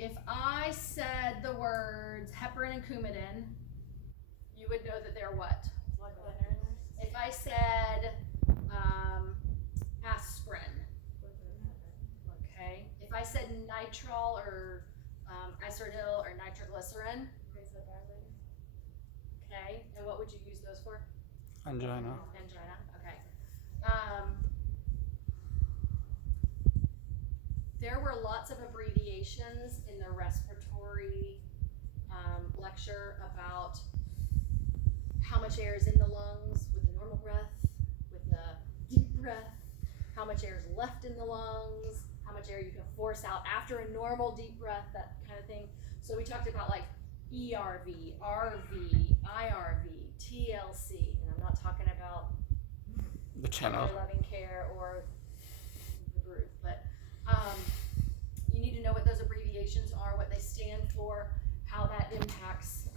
If I said the words heparin and Coumadin, you would know that they're what? If I said aspirin, okay. If I said nitrile or Isordil or nitroglycerin, okay. And what would you use those for? Angina. Angina, okay. There were lots of abbreviations in the respiratory lecture about how much air is in the lungs with the normal breath, with the deep breath, how much air is left in the lungs, how much air you can force out after a normal deep breath, that kind of thing. So we talked about like ERV, RV, IRV, TLC, and I'm not talking about The channel. loving care or the group, but you need to know what those abbreviations are, what they stand for, how that impacts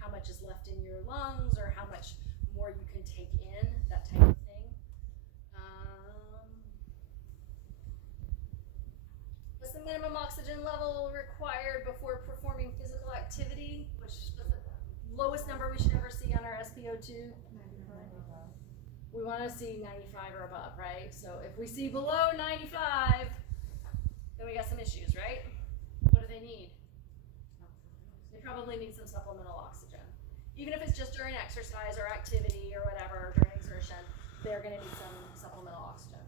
how much is left in your lungs or how much more you can take in, that type of thing. What's the minimum oxygen level required before performing physical activity? Which is the lowest number we should ever see on our SpO2? We want to see 95 or above, right? So if we see below 95, then we got some issues, right? What do they need? They probably need some supplemental oxygen. Even if it's just during exercise or activity or whatever, during exertion, they're going to need some supplemental oxygen.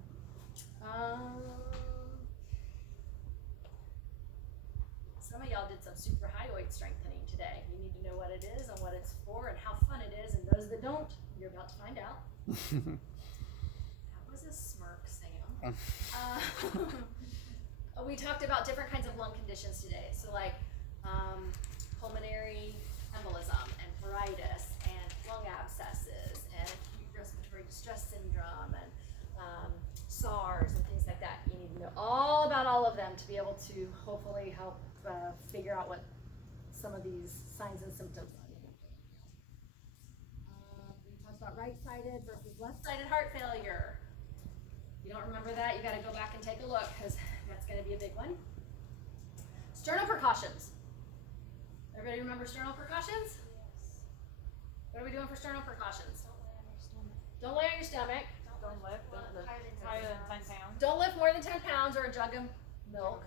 Some of y'all did some suprahyoid strengthening today. You need to know what it is and what it's for and how fun it is. And those that don't, you're about to find out. That was a smirk, Sam. We talked about different kinds of lung conditions today. So like pulmonary embolism and pruritus and lung abscesses and acute respiratory distress syndrome and SARS and things like that. You need to know all about all of them to be able to hopefully help figure out what some of these signs and symptoms are. We talked about right-sided versus left-sided heart failure. If you don't remember that, you got to go back and take a look because that's going to be a big one. Sternal precautions. Everybody remember sternal precautions? Yes. What are we doing for sternal precautions? Don't lay on your stomach. Don't lift higher than 10 pounds. Don't lift more than 10 pounds or a jug of milk.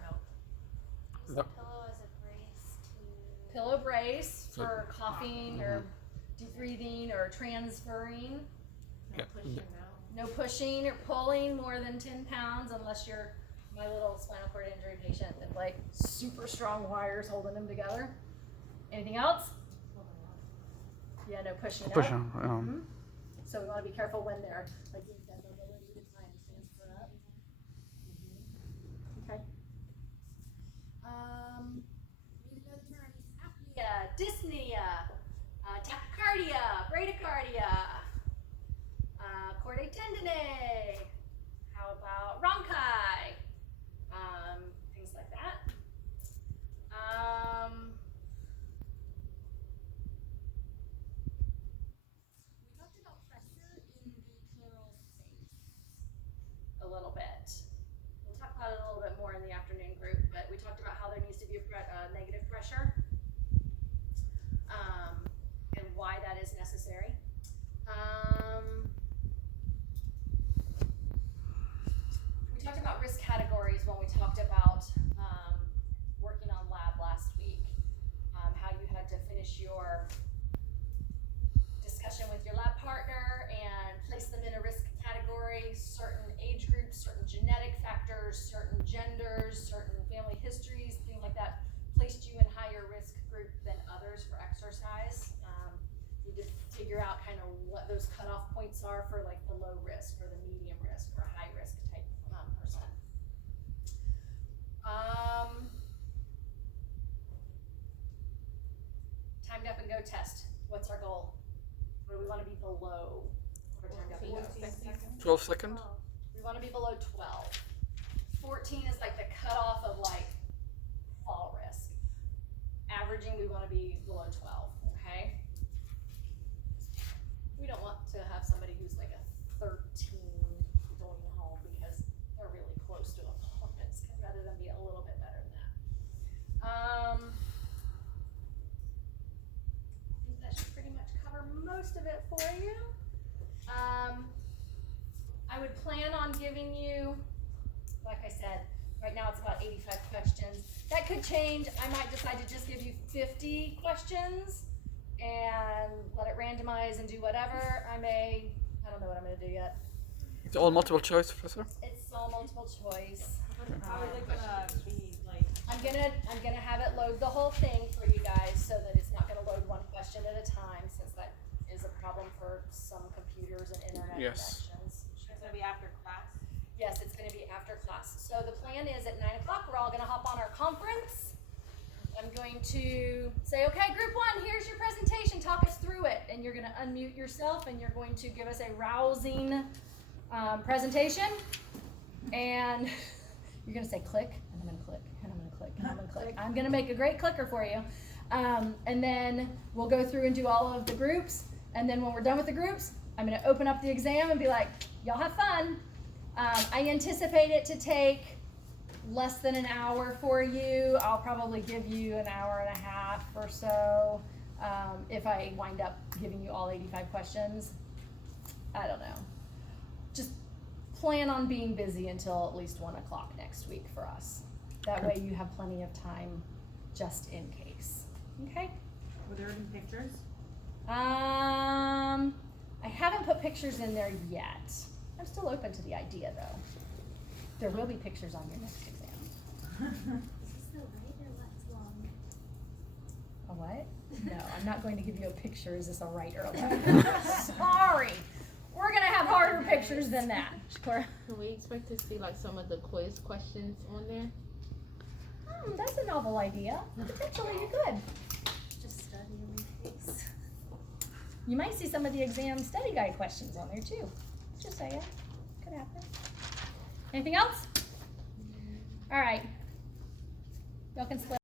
Use a pillow as a brace to. Pillow brace for coughing or deep breathing or transferring. Yeah. No pushing or pulling more than 10 pounds unless you're my little spinal cord injury patient with like super strong wires holding them together. Anything else? Yeah, no pushing. Pushing. So we want to be careful when they're like doing that mobility to try and transfer up. Okay. You need to know the terms apnea, dyspnea, tachycardia, bradycardia, chordae tendineae. How about rhonchi? Things like that. We talked about pressure in the pleural space a little bit. We'll talk about it a little bit more in the afternoon group, but we talked about how there needs to be a negative pressure and why that is necessary. We talked about risk categories when we talked about working on lab last week, how you had to finish your discussion with your lab partner and place them in a risk category, certain age groups, certain genetic factors, certain genders, certain family histories, things like that, placed you in higher risk group than others for exercise. You need to figure out kind of what those cutoff points are for like the low risk or the medium risk or high risk type person. Timed up and go test. What's our goal? What do we want to be below for timed up and go? 12 seconds? We want to be below 12. 14 is like the cutoff of like fall risk. Averaging, we want to be below 12, okay? We don't want to have somebody who's like a 13 going home because they're really close to a performance rather than be a little bit better than that. would plan on giving you, like I said, right now it's about 85 questions. That could change. I might decide to just give you 50 questions and let it randomize and do whatever. I don't know what I'm gonna do yet. It's all multiple choice, Professor? It's all multiple choice. How are they gonna be like? I'm gonna have it load the whole thing for you guys so that it's not gonna load one question at a time, since that is a problem for some computers and internet Yes. connections. It's gonna be after class. Yes, it's gonna be after class. So the plan is at 9 o'clock, we're all gonna hop on our conference. I'm going to say, okay, group one, here's your presentation, talk us through it. And you're gonna unmute yourself and you're going to give us a rousing presentation. And you're gonna say click, and I'm gonna click, and I'm gonna click, and I'm gonna click. I'm gonna make a great clicker for you. And then we'll go through and do all of the groups. And then when we're done with the groups, I'm gonna open up the exam and be like, y'all have fun. I anticipate it to take less than an hour for you. I'll probably give you an hour and a half or so if I wind up giving you all 85 questions. I don't know. Just plan on being busy until at least 1 o'clock next week for us. That way you have plenty of time just in case. Okay? Were there any pictures? I haven't put pictures in there yet. I'm still open to the idea though. There will be pictures on your next exam. Is this the right or left long? A what? No, I'm not going to give you a picture. Is this a right or a left? Sorry. We're gonna have harder pictures than that. Cora? Can we expect to see like some of the quiz questions on there? That's a novel idea. Potentially you could. Just studying my face. You might see some of the exam study guide questions on there too. Just saying. Could happen. Anything else? All right. Y'all can split.